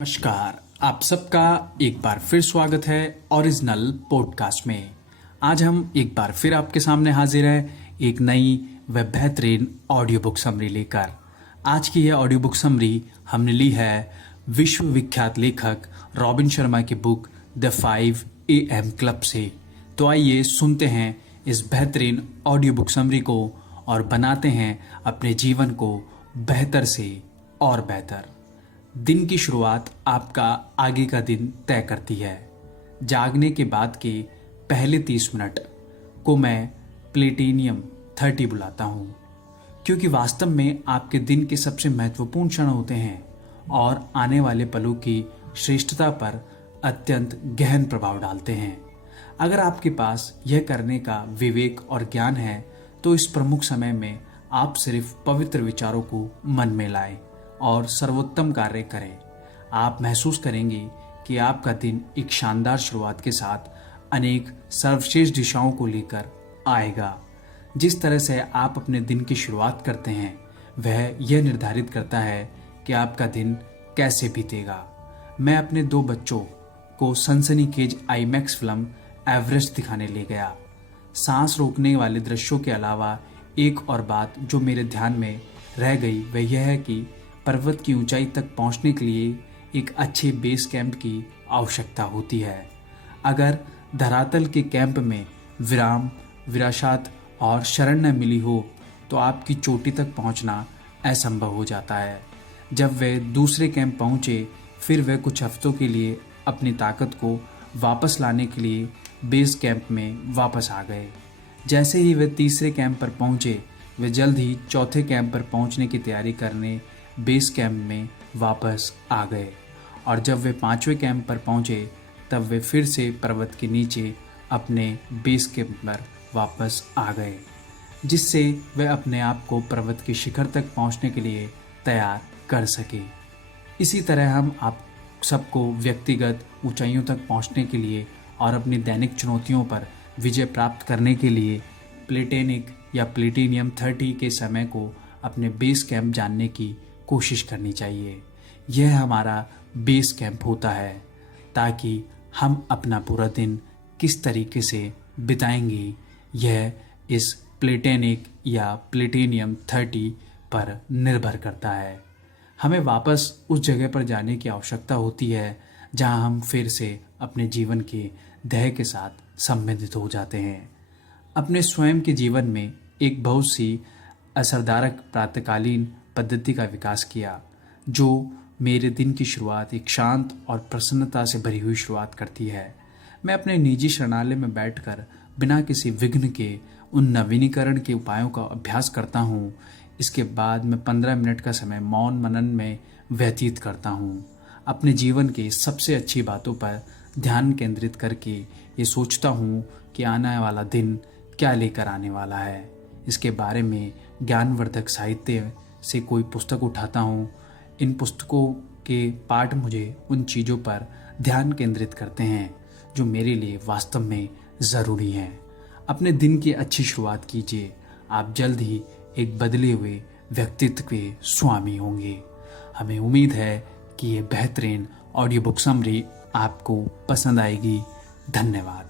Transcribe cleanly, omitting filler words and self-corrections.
नमस्कार। आप सबका एक बार फिर स्वागत है ओरिजिनल पॉडकास्ट में। आज हम एक बार फिर आपके सामने हाजिर हैं एक नई व बेहतरीन ऑडियो बुक समरी लेकर। आज की यह ऑडियो बुक समरी हमने ली है विश्व विख्यात लेखक रॉबिन शर्मा की बुक द 5 AM क्लब से। तो आइए सुनते हैं इस बेहतरीन ऑडियो बुक समरी को और बनाते हैं अपने जीवन को बेहतर से और बेहतर। दिन की शुरुआत आपका आगे का दिन तय करती है। जागने के बाद के पहले 30 मिनट को मैं प्लेटिनियम 30 बुलाता हूँ, क्योंकि वास्तव में आपके दिन के सबसे महत्वपूर्ण क्षण होते हैं और आने वाले पलों की श्रेष्ठता पर अत्यंत गहन प्रभाव डालते हैं। अगर आपके पास यह करने का विवेक और ज्ञान है तो इस प्रमुख समय में आप सिर्फ पवित्र विचारों को मन में लाएं और सर्वोत्तम कार्य करें। आप महसूस करेंगे कि आपका दिन एक शानदार शुरुआत के साथ अनेक सर्वश्रेष्ठ दिशाओं को लेकर आएगा। जिस तरह से आप अपने दिन की शुरुआत करते हैं वह यह निर्धारित करता है कि आपका दिन कैसे बीतेगा। मैं अपने 2 बच्चों को सनसनीखेज आईमैक्स फिल्म एवरेस्ट दिखाने ले गया। सांस रोकने वाले दृश्यों के अलावा एक और बात जो मेरे ध्यान में रह गई वह यह है कि पर्वत की ऊंचाई तक पहुंचने के लिए एक अच्छे बेस कैंप की आवश्यकता होती है। अगर धरातल के कैंप में विराम, विरासत और शरण न मिली हो तो आपकी चोटी तक पहुंचना असंभव हो जाता है। जब वे दूसरे कैंप पहुंचे फिर वे कुछ हफ्तों के लिए अपनी ताकत को वापस लाने के लिए बेस कैंप में वापस आ गए। जैसे ही वे तीसरे कैंप पर पहुंचे वे जल्द ही चौथे कैंप पर पहुंचने की तैयारी करने बेस कैंप में वापस आ गए, और जब वे 5वें कैंप पर पहुंचे तब वे फिर से पर्वत के नीचे अपने बेस कैंप पर वापस आ गए, जिससे वे अपने आप को पर्वत के शिखर तक पहुंचने के लिए तैयार कर सके। इसी तरह हम आप सबको व्यक्तिगत ऊंचाइयों तक पहुंचने के लिए और अपनी दैनिक चुनौतियों पर विजय प्राप्त करने के लिए प्लेटेनिक या प्लेटिनियम 30 के समय को अपने बेस कैंप जानने की कोशिश करनी चाहिए। यह हमारा बेस कैंप होता है ताकि हम अपना पूरा दिन किस तरीके से बिताएंगे यह इस प्लेटेनिक या प्लेटिनियम 30 पर निर्भर करता है। हमें वापस उस जगह पर जाने की आवश्यकता होती है जहां हम फिर से अपने जीवन के ध्येय के साथ संबंधित हो जाते हैं। अपने स्वयं के जीवन में एक बहुत सी असरदारक प्रातःकालीन पद्धति का विकास किया जो मेरे दिन की शुरुआत एक शांत और प्रसन्नता से भरी हुई शुरुआत करती है। मैं अपने निजी शरणालय में बैठकर बिना किसी विघ्न के उन नवीनीकरण के उपायों का अभ्यास करता हूँ। इसके बाद मैं 15 मिनट का समय मौन मनन में व्यतीत करता हूँ। अपने जीवन के सबसे अच्छी बातों पर ध्यान केंद्रित करके ये सोचता हूँ कि आने वाला दिन क्या लेकर आने वाला है। इसके बारे में ज्ञानवर्धक साहित्य से कोई पुस्तक उठाता हूँ। इन पुस्तकों के पाठ मुझे उन चीज़ों पर ध्यान केंद्रित करते हैं जो मेरे लिए वास्तव में ज़रूरी हैं। अपने दिन की अच्छी शुरुआत कीजिए। आप जल्द ही एक बदले हुए व्यक्तित्व के स्वामी होंगे। हमें उम्मीद है कि ये बेहतरीन ऑडियो बुक समरी आपको पसंद आएगी। धन्यवाद।